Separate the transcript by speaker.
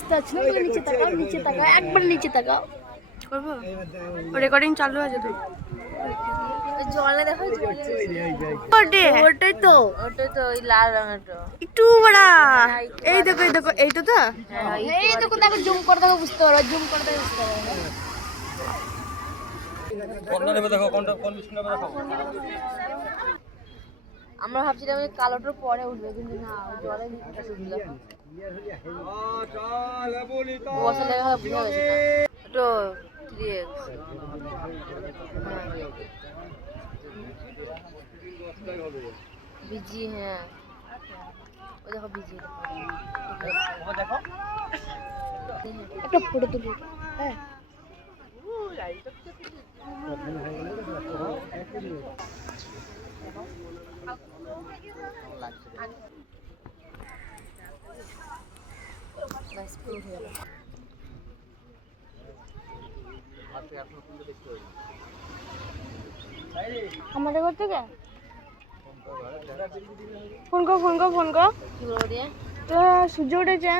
Speaker 1: বুঝতে পারছি না বলে নিচে তাকাও নিচে তাকাও একবার নিচে তাকাও।
Speaker 2: করব? রেকর্ডিং চালু আছে তো।
Speaker 1: জলে দেখো
Speaker 2: ওটে।
Speaker 1: ওটাই তো।
Speaker 3: ওটা তো ওই লাল রঙেরটা
Speaker 2: একটু বড়া। এই দেখো এই দেখো এইটা তো?
Speaker 1: এই দেখো দেখো জুম করে দেখো বুঝতে পারো জুম করে দেখো বুঝতে পারো।
Speaker 4: কোনটা নেবে দেখো কোনটা কোন বিষ্ণু নেবে দেখো?
Speaker 3: আমরা ভাবছিলাম ওই কালোটার পরে উঠবে কিন্তু না জলে নিচে বসে হলে বুঝা গেছে একটু বিজি হ্যাঁ। ওই দেখো বিজি।
Speaker 4: দেখো
Speaker 1: একটা ফটো তুলি। হ্যাঁ।
Speaker 3: ব্যাস পুরো হয়ে গেল
Speaker 2: আমাদের ঘর থেকে? ফোন কর ফোন কর ফোন কর। সূর্য উঠেছে?